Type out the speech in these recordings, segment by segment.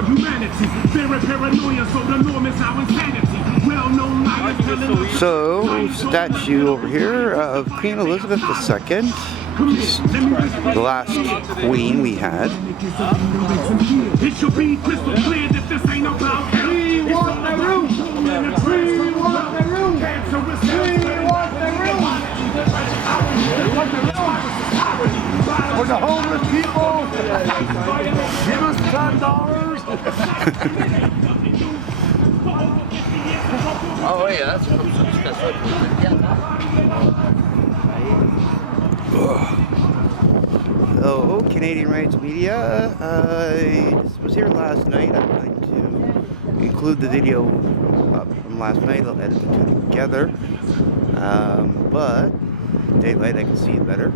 destroy humanity. Fear and paranoia, so the norm is our insanity. Well-known liars telling us. So, statue over here of Queen Elizabeth II. The last queen we had. It should be crystal clear that this ain't about we want the room. We want the room. We want the room. For the homeless people, give us $10. Oh yeah, that's Oh, Canadian Rights Media. I was here last night. I'm going to include the video from last night. I'll edit the two together. But daylight, I can see it better.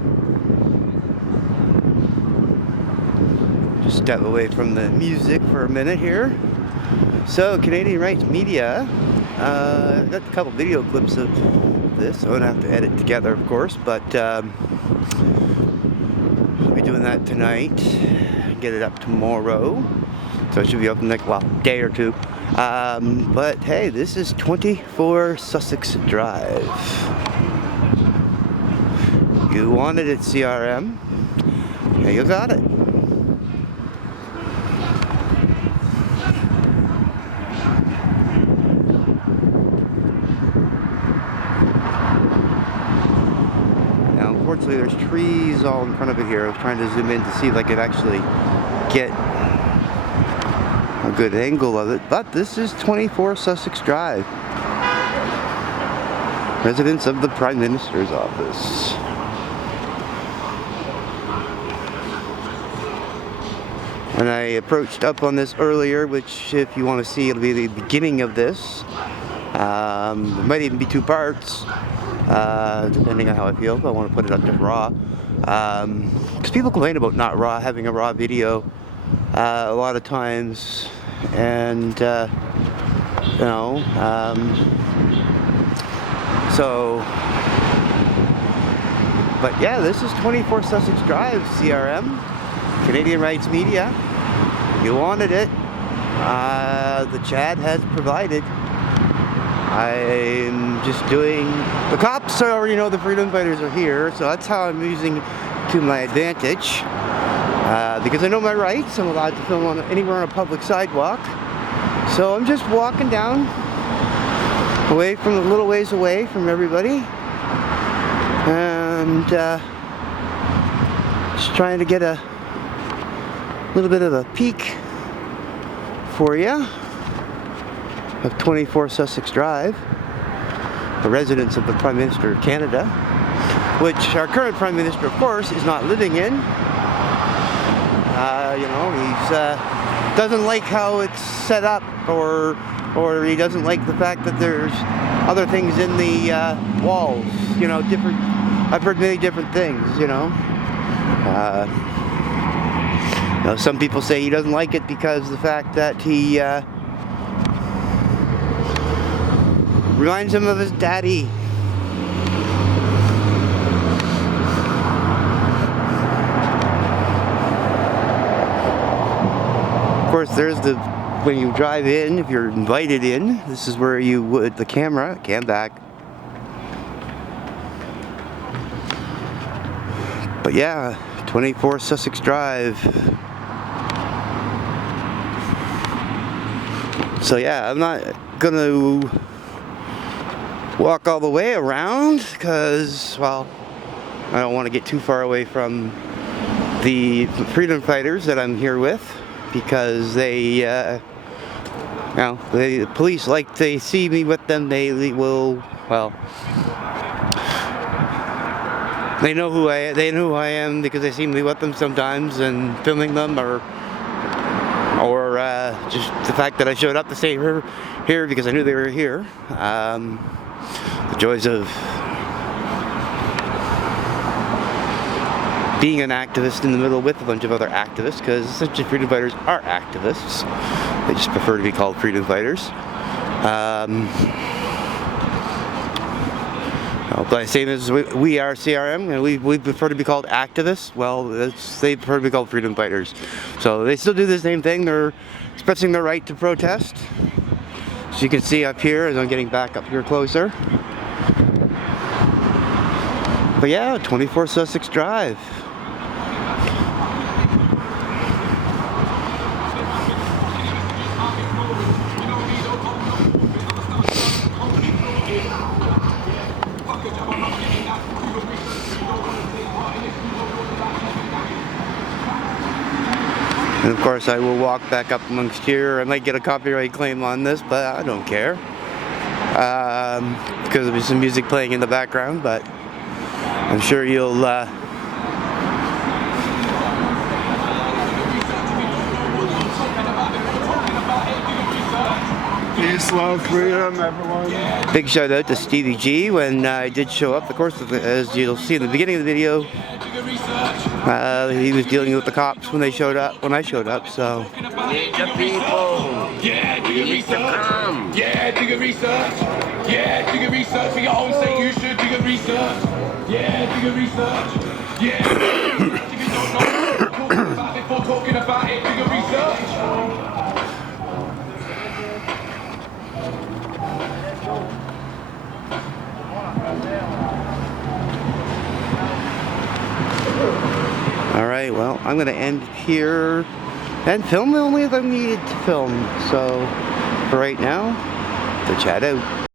Just step away from the music for a minute here. So, Canadian Rights Media. I got a couple video clips of this. I'm going to have to edit together, of course, but I'll be doing that tonight. Get it up tomorrow. So it should be up in the next, day or two. But hey, this is 24 Sussex Drive. You wanted it, CRM. Yeah, you got it. Unfortunately, there's trees all in front of it here. I was trying to zoom in to see if I could actually get a good angle of it. But this is 24 Sussex Drive. Residence of the Prime Minister's office. And I approached up on this earlier, which if you want to see, it'll be the beginning of this. It might even be two parts. Depending on how I feel, if I want to put it up just raw. Because people complain about not having a raw video a lot of times, and but yeah, this is 24 Sussex Drive, CRM, Canadian Rights Media. You wanted it. The Chad has provided. I'm just doing, the cops already know the freedom fighters are here, so that's how I'm using to my advantage. Because I know my rights, I'm allowed to film anywhere on a public sidewalk. So I'm just walking down, a little ways away from everybody. And just trying to get a little bit of a peek for you of 24 Sussex Drive, the residence of the Prime Minister of Canada, which our current Prime Minister, of course, is not living in. He doesn't like how it's set up, or he doesn't like the fact that there's other things in the walls. Different. I've heard many different things. Some people say he doesn't like it because of the fact that he reminds him of his daddy. Of course, there's when you drive in, if you're invited in, this is where you would, the camera, cam back. But yeah, 24 Sussex Drive. So yeah, I'm not gonna walk all the way around because, I don't want to get too far away from the freedom fighters that I'm here with, because the police, like, they see me with them, they will, they know who I am because they see me with them sometimes and filming them, or just the fact that I showed up to say here because I knew they were here. The joys of being an activist in the middle with a bunch of other activists, because essentially freedom fighters are activists. They just prefer to be called freedom fighters. But same as we are CRM, and we prefer to be called activists. Well, they prefer to be called freedom fighters. So they still do the same thing. They're expressing their right to protest. So you can see up here as I'm getting back up here closer. But yeah, 24 Sussex Drive. And of course I will walk back up amongst here. I might get a copyright claim on this, but I don't care. Because there'll be some music playing in the background, but I'm sure you'll Peace, love, freedom, everyone. big shout out to Stevie G when I did show up. Of course, as you'll see in the beginning of the video, he was dealing with the cops when they showed up. When I showed up, so. Need the people. Yeah, do your Need to research. come. Yeah, do your research. Yeah, do your research for your own sake. You should do your research. Yeah, do your research. Yeah. If you don't know, talking about it before talking about it, do your research. Alright, well, I'm going to end here and film only if I'm needed to film. So, for right now, the chat out.